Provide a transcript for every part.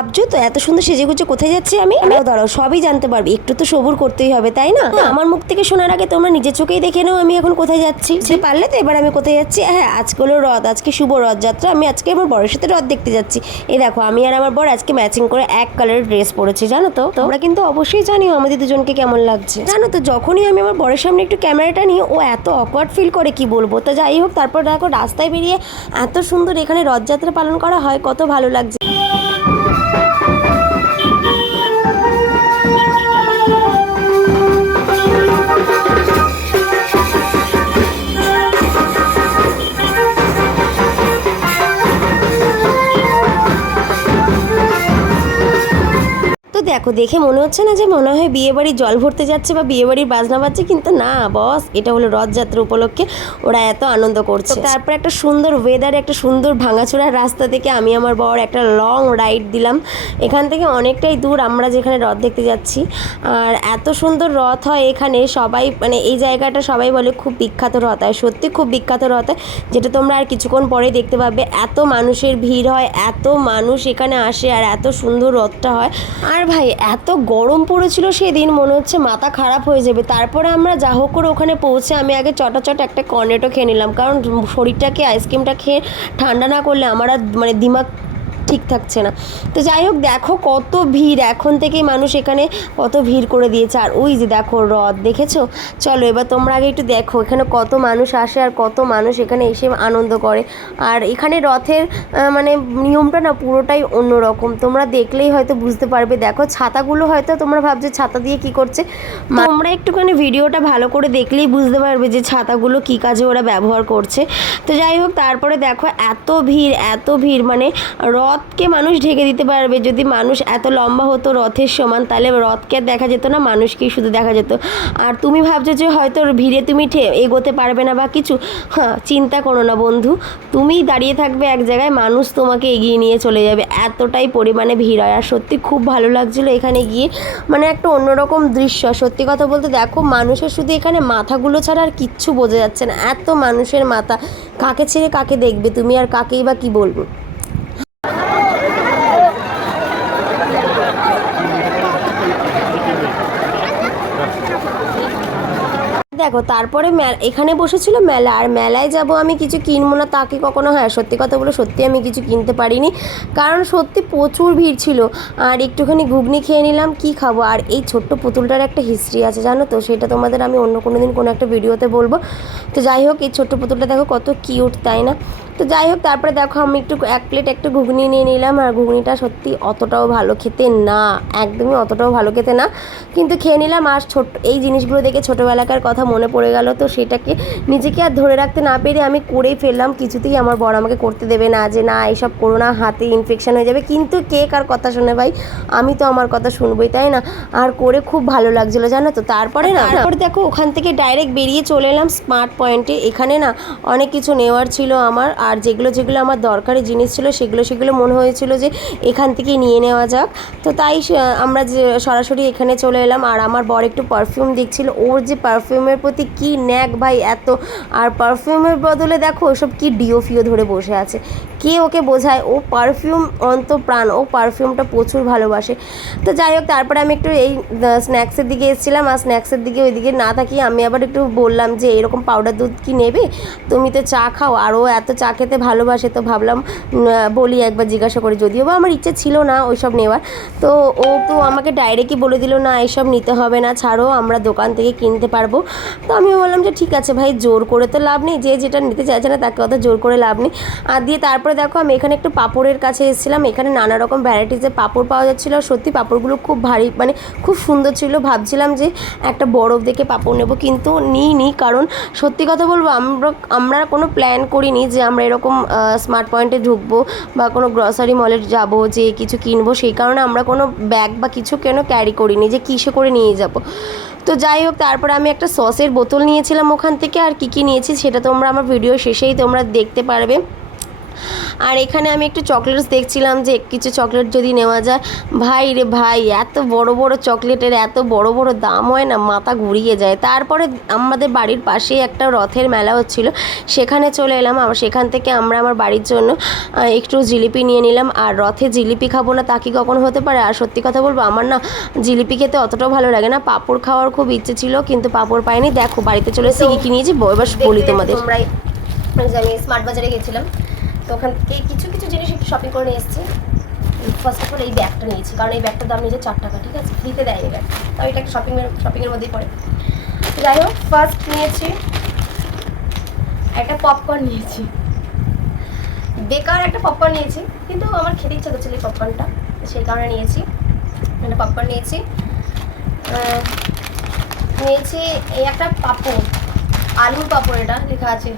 ভাবছ? তো এত সুন্দর সেজে গুজে কোথায় যাচ্ছি আমি? দাঁড়াও সবই জানতে পারবে। একটু তো সবুর করতেই হবে তাই না? আমার মুখ থেকে শোনার আগে তোমরা নিজের চোখেই দেখে নাও আমি এখন কোথায় যাচ্ছি। সে পারলে তো এবার আমি কোথায় যাচ্ছি? হ্যাঁ আজকে হলো রথ আজকে শুভ রথযাত্রা। আমি আজকে আমার বরের সাথে রথ দেখতে যাচ্ছি। এই দেখো আমি আর আমার বর আজকে ম্যাচিং করে এক কালারের ড্রেস পরেছি জানো তো? তোমরা কিন্তু অবশ্যই জানিও আমাদের দুজনকে কেমন লাগছে। জানো তো যখনই আমি আমার বরের সামনে একটু ক্যামেরাটা নিই ও এত অকওয়ার্ড ফিল করে কি বলব? তো যাই হোক তারপর দেখো রাস্তায় বেরিয়ে এত সুন্দর এখানে রথযাত্রা পালন করা হয় কত ভালো লাগছে। দেখো দেখে মনে হচ্ছে না যে মনে হয় বিয়ে বাড়ির জল ভরতে যাচ্ছে বা বিয়ে বাড়ির বাজনা বাজছে কিন্তু না বস এটা হলো রথযাত্রা উপলক্ষে ওরা এত আনন্দ করছে। তারপর একটা সুন্দর ওয়েদার একটা সুন্দর ভাঙাচোরা রাস্তা থেকে আমি আমার বর একটা লং রাইড দিলাম। এখান থেকে অনেকটাই দূর আমরা যেখানে রথ দেখতে যাচ্ছি। আর এত সুন্দর রথ হয় এখানে সবাই মানে এই জায়গাটা সবাই বলে খুব বিখ্যাত রথ হয় সত্যি খুব বিখ্যাত রথ হয় যেটা তোমরা আর কিছুক্ষণ পরে দেখতে পাবে। এত মানুষের ভিড় হয় এত মানুষ এখানে আসে আর এত সুন্দর রথটা হয়। আর ভাই এত গরম পড়েছিল সেদিন মনে হচ্ছে মাথা খারাপ হয়ে যাবে। তারপরে আমরা যা হোক করে ওখানে পৌঁছে আমি আগে চটাচট একটা কর্নেটো খেয়ে নিলাম। কারণ শরীরটাকে আইসক্রিমটা খেয়ে ঠান্ডা না করলে আমার আর মানে দিমাগ ঠিক থাকছে না। তো যাই হোক, দেখো কত ভিড়। এখন থেকেই মানুষ এখানে কত ভিড় করে দিয়েছে। আর ওই যে দেখো রথ দেখেছ? চলো এবার তোমরা আগে একটু দেখো এখানে কত মানুষ আসে আর কত মানুষ এখানে এসে আনন্দ করে। আর এখানে রথের মানে নিয়মটা না পুরোটাই অন্যরকম। তোমরা দেখলেই হয়তো বুঝতে পারবে। দেখো ছাতাগুলো হয়তো তোমরা ভাবছ, ছাতা দিয়ে কি করছে? তোমরা একটুখানি ভিডিওটা ভালো করে দেখলেই বুঝতে পারবে যে ছাতাগুলো কি কাজে ওরা ব্যবহার করছে। তো যাই হোক, তারপরে দেখো এত ভিড় এত ভিড়। মানে রথকে মানুষ ঢেকে দিতে পারবে। যদি মানুষ এত লম্বা হতো রথের সমান, তাহলে রথকে দেখা যেত না, মানুষকেই শুধু দেখা যেত। আর তুমি ভাবছ যে হয়তো ভিড়ে তুমি এগোতে পারবে না বা কিছু? হ্যাঁ চিন্তা করো না বন্ধু। তুমি দাঁড়িয়ে থাকবে এক জায়গায়, মানুষ তোমাকে এগিয়ে নিয়ে চলে যাবে। এতটাই পরিমাণে ভিড় হয়। আর সত্যি খুব ভালো লাগছিল এখানে গিয়ে। মানে একটা অন্যরকম দৃশ্য। সত্যি কথা বলতে দেখো, মানুষের শুধু এখানে মাথাগুলো ছাড়া আর কিচ্ছু বোঝা যাচ্ছে না। এত মানুষের মাথা। কাকে ছেড়ে কাকে দেখবে? তুমি আর কাকেই বা কি বলব? দেখো, তারপরে এখানে বসেছিল মেলা। আর মেলায় যাব আমি কিছু কিনবো না, তাকে কখনো হ্যাঁ সত্যি কথা বলে সত্যি আমি কিছু কিনতে পারিনি। কারণ সত্যি প্রচুর ভিড় ছিল। আর একটুখানি ঘুগনি খেয়ে নিলাম, কি খাব? আর এই ছোট্ট পুতুলটার একটা হিস্ট্রি আছে, জানো তো? সেটা তোমাদের আমি অন্য কোনো দিন কোনো একটা ভিডিওতে বলব। তো যাই হোক, এই ছোট্ট পুতুলটা দেখো কত কিউট তাই না? তো যাই হোক, তারপরে দেখো আমি একটু এক প্লেট একটু ঘুগনি নিয়ে নিলাম আর ঘুগনিটা সত্যি অতটাও ভালো খেতে না, একদমই অতটাও ভালো খেতে না। কিন্তু খেয়ে নিলাম আর ছোট, এই জিনিসগুলো দেখে ছোটোবেলাকার কথা মনে পড়ে গেল তো সেটাকে নিজেকে আর ধরে রাখতে না পেরে আমি করেই ফেললাম। কিছুতেই আমার বড় আমাকে করতে দেবে না যে, না, এইসব করো না, হাতে ইনফেকশান হয়ে যাবে। কিন্তু কে কার কথা শুনে ভাই? আমি তো আমার কথা শুনবোই, তাই না? আর করে খুব ভালো লাগছিল, জানো তো? তারপরে না, তারপরে দেখো ওখান থেকে ডাইরেক্ট বেরিয়ে চলে এলাম স্মার্ট পয়েন্টে এখানে না অনেক কিছু নেওয়ার ছিল আমার আর যেগুলো যেগুলো আমার দরকারি জিনিস ছিল, সেগুলো সেগুলো মনে হয়েছিল যে এখান থেকে নিয়ে নেওয়া যাক। তো তাই আমরা যে সরাসরি এখানে চলে এলাম আর আমার বর একটু পারফিউম দেখছিল। ওর যে পারফিউমের প্রতি কি ন্যাক ভাই এত, আর পারফিউমের বদলে দেখো ওসব কি ডিও ফিও ধরে বসে আছে। কে ওকে বোঝায়? ও পারফিউম অন্ত প্রাণ ও পারফিউমটা প্রচুর ভালোবাসে। তো যাই হোক, তারপরে আমি একটু এই স্ন্যাক্সের দিকে এসেছিলাম, আর স্ন্যাক্সের দিকে ওইদিকে না তাকিয়ে আমি আবার একটু বললাম যে, এরকম পাউডার দুধ কি নেবে? তুমি তো চা খাও, আর ও এত চা খেতে ভালোবাসে। তো ভাবলাম বলি একবার জিজ্ঞাসা করি। যদিও বা আমার ইচ্ছে ছিল না ওইসব নেওয়ার। তো ও তো আমাকে ডাইরেক্টই বলে দিল, না, এসব নিতে হবে না, ছাড়ো, আমরা দোকান থেকে কিনতে পারব। তো আমি বললাম যে, ঠিক আছে ভাই, জোর করে তো লাভ নেই। যে যেটা নিতে চাইছে না তাকে অত জোর করে লাভ নেই। আর দিয়ে তারপরে দেখো আমি এখানে একটু পাপড়ের কাছে এসেছিলাম। এখানে নানা রকম ভ্যারাইটিসের পাপড় পাওয়া যাচ্ছিল। সত্যি পাপড়গুলো খুব ভারী মানে খুব সুন্দর ছিল। ভাবছিলাম যে একটা বরফ দেখে পাপড় নেব, কিন্তু নিই নি কারণ সত্যি কথা বলব, আমরা আমরা কোনো প্ল্যান করিনি যে আমরা এরকম স্মার্ট পয়েন্টে ঢুকবো বা কোনো গ্রসারি মলে যাব, যে কিছু কিনবো। সেই কারণে আমরা কোনো ব্যাগ বা কিছু কেন ক্যারি করিনি যে কিসে করে নিয়ে যাব। তো যাই হোক, তারপরে আমি একটা সসের বোতল নিয়েছিলাম ওখান থেকে। আর কী কী নিয়েছি সেটা তোমরা আমার ভিডিও শেষেই তোমরা দেখতে পারবে। আর এখানে আমি একটু চকলেটস দেখছিলাম যে কিছু চকলেট যদি নেওয়া যায়। ভাই রে ভাই এত বড় বড় চকলেটের এত বড় বড় দাম হয় না মাথা ঘুরিয়ে যায়। তারপরে আমাদের বাড়ির পাশেই একটা রথের মেলা হচ্ছিল। সেখানে চলে এলাম আর সেখান থেকে আমরা আমার বাড়ির জন্য একটু জিলিপি নিয়ে নিলাম। আর রথে জিলিপি খাব না তা কি কখনো হতে পারে? আর সত্যি কথা বলব আমার না জিলিপি খেতে অতটাও ভালো লাগে না। পাঁপড় খাওয়ার খুব ইচ্ছে ছিল কিন্তু পাঁপড় পাইনি। দেখো বাড়িতে চলে এসে কী নিয়েছি? এবার বলি তোমাদের। আমি স্মার্ট বাজারে গেছিলাম। তো ওখান থেকে কিছু কিছু জিনিস একটু শপিং করে নিয়ে এসেছি। ফার্স্ট অফ অল এই ব্যাগটা নিয়েছি কারণ এই ব্যাগটার দাম নিয়েছে চার টাকা, ঠিক আছে? ফ্রিতে দেয় এই ব্যাগ তো এটা শপিংয়ের শপিংয়ের মধ্যেই পড়ে। যাই হোক ফার্স্ট নিয়েছি একটা পপকর্ন নিয়েছি। বেকার একটা পপকর্ন নিয়েছি, কিন্তু আমার খেতে ইচ্ছা করছিল এই পপকর্নটা সেই কারণে নিয়েছি। একটা পপকর্ন নিয়েছি। নিয়েছি এই একটা পাপড়, আলুর পাপড় এটা লেখা আছে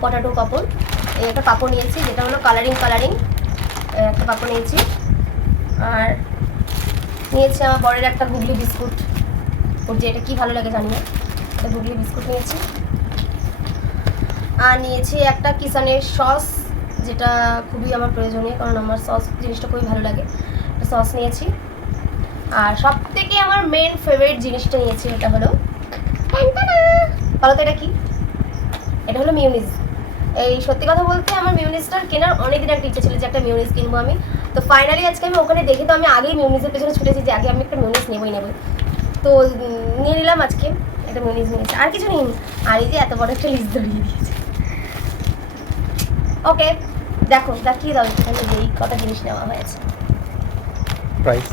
পটাটো পাপড়। একটা পাপড় নিয়েছি, যেটা হলো কালারিং কালারিং একটা পাপড় নিয়েছি। আর নিয়েছি আমার বরের একটা গুগলি বিস্কুট। ওর যে এটা কী ভালো লাগে জানি না। গুগলি বিস্কুট নিয়েছি। আর নিয়েছি একটা কিষানের সস, যেটা খুবই আমার প্রয়োজনীয়, কারণ আমার সস জিনিসটা খুবই ভালো লাগে। সস নিয়েছি। আর সব থেকে আমার মেন ফেভারিট জিনিসটা নিয়েছি এটা হলো বলো তো এটা কি? এটা হলো মিউনিস এই সত্যি কথা বলতে আমার মিউনিসটার কেনার অনেক দিন একটা ইচ্ছা ছিল যে একটা মিউনিস কিনবো আমি। তো ফাইনালি আজকে আমি ওখানে দেখে তো আমি আগেই মিউনিসের পেছনে ছুটেছি যে আগে আমি একটা মিউনিস নেবই নেবই। তো নিয়ে নিলাম আজকে একটা মিউনিস নিয়েছি আর কিছু নিইনি আর এই যে এত বড় একটা লিস্ট ধরিয়ে দিয়েছে। ওকে দেখো, দেখিয়ে দাও এই কটা জিনিস নেওয়া হয়েছে। প্রাইস